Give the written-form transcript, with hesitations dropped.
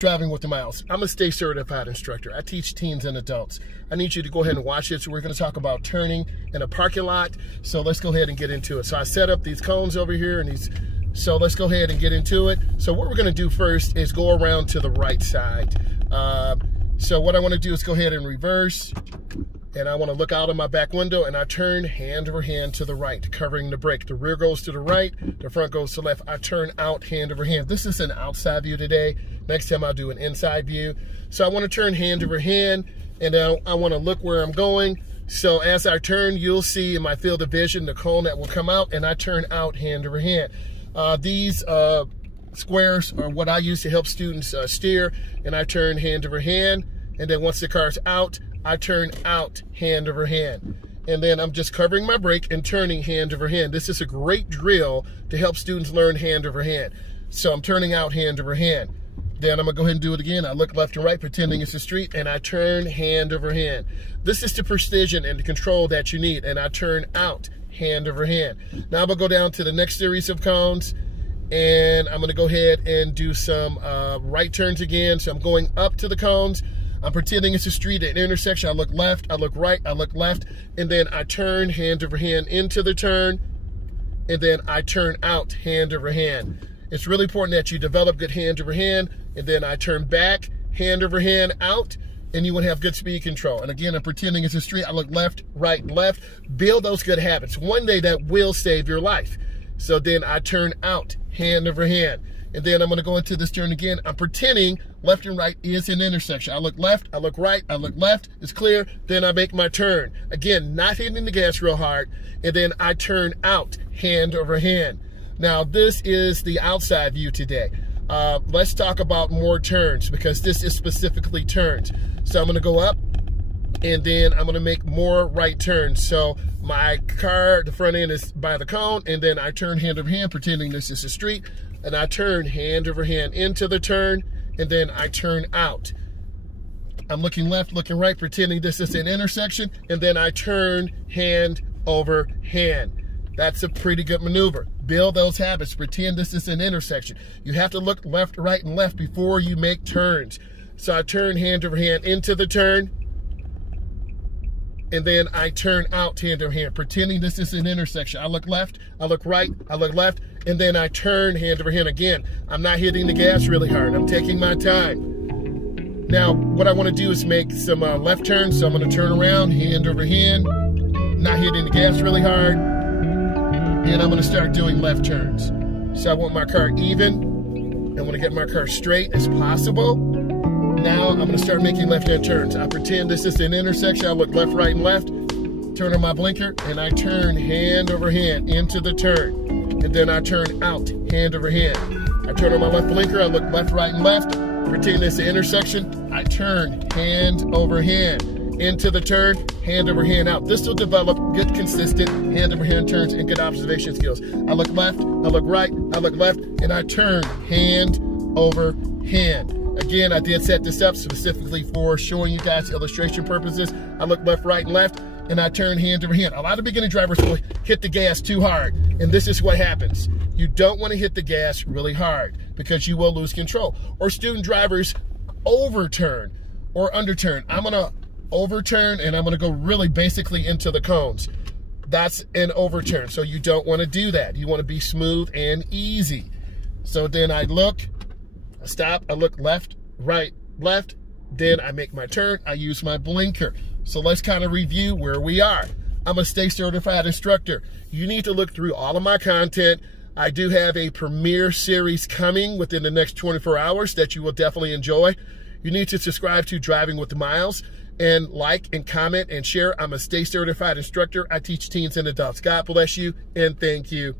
Driving with the Miles. I'm a Stay Certified instructor. I teach teens and adults. I need you to go ahead and watch it. So we're going to talk about turning in a parking lot. So let's go ahead and get into it. So I set up these cones over here and these. So let's go ahead and get into it. So what we're going to do first is go around to the right side. So what I want to do is go ahead and reverse. And I want to look out of my back window and I turn hand over hand to the right, covering the brake. The rear goes to the right, the front goes to the left. I turn out hand over hand. This is an outside view today. Next time I'll do an inside view. So I want to turn hand over hand and I want to look where I'm going. So as I turn, you'll see in my field of vision the cone that will come out and I turn out hand over hand. These squares are what I use to help students steer, and I turn hand over hand. And then once the car's out, I turn out hand over hand. And then I'm just covering my brake and turning hand over hand. This is a great drill to help students learn hand over hand. So I'm turning out hand over hand. Then I'm gonna go ahead and do it again. I look left and right, pretending it's a street, and I turn hand over hand. This is the precision and the control that you need, and I turn out hand over hand. Now I'm gonna go down to the next series of cones, and I'm gonna go ahead and do some right turns again. So I'm going up to the cones. I'm pretending it's a street at an intersection. I look left, I look right, I look left, and then I turn hand over hand into the turn, and then I turn out hand over hand. It's really important that you develop good hand over hand, and then I turn back, hand over hand out, and you would have good speed control. And again, I'm pretending it's a street. I look left, right, left. Build those good habits. One day that will save your life. So then I turn out hand over hand. And then I'm gonna go into this turn again. I'm pretending left and right is an intersection. I look left, I look right, I look left, it's clear. Then I make my turn. Again, not hitting the gas real hard. And then I turn out hand over hand. Now this is the outside view today. Let's talk about more turns because this is specifically turns. So I'm gonna go up and then I'm gonna make more right turns. So my car, the front end is by the cone, and then I turn hand over hand, pretending this is a street, and I turn hand over hand into the turn, and then I turn out. I'm looking left, looking right, pretending this is an intersection, and then I turn hand over hand. That's a pretty good maneuver. Build those habits. Pretend this is an intersection. You have to look left, right, and left before you make turns. So I turn hand over hand into the turn, and then I turn out hand over hand, pretending this is an intersection. I look left, I look right, I look left, and then I turn hand over hand again. I'm not hitting the gas really hard. I'm taking my time. Now, what I want to do is make some left turns. So I'm going to turn around, hand over hand, not hitting the gas really hard, and I'm going to start doing left turns. So I want my car even. I want to get my car straight as possible. Now I'm going to start making left-hand turns. I pretend this is an intersection. I look left, right, and left. Turn on my blinker, and I turn hand over hand into the turn. And then I turn out hand over hand. I turn on my left blinker. I look left, right, and left. Pretend it's an intersection. I turn hand over hand into the turn, hand over hand out. This will develop good, consistent hand over hand turns and good observation skills. I look left, I look right, I look left, and I turn hand over hand. Again, I did set this up specifically for showing you guys illustration purposes. I look left, right, and left, and I turn hand over hand. A lot of beginning drivers will hit the gas too hard, and this is what happens. You don't want to hit the gas really hard because you will lose control. Or student drivers overturn or underturn. I'm gonna overturn, and I'm gonna go really basically into the cones. That's an overturn, so you don't want to do that. You want to be smooth and easy. So then I look, I stop, I look left, right, left, then I make my turn, I use my blinker. So let's kind of review where we are. I'm a Stay Certified instructor. You need to look through all of my content. I do have a premiere series coming within the next 24 hours that you will definitely enjoy. You need to subscribe to Driving with the Miles and like and comment and share. I'm a Stay Certified instructor. I teach teens and adults. God bless you and thank you.